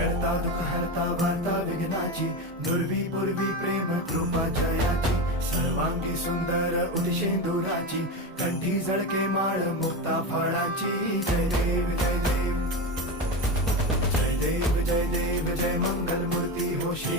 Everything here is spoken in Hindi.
करता दुख हरता वार्ता विघ्नाची. दुर्वी पूर्वी प्रेम कृपा जयाची. सर्वांगी सुंदर उदिशेंदुराची कंठी जळके माळ मुक्ता फळाची. जय देव जय देव. जय देव जय देव, जय मंगल मूर्ती हो श्री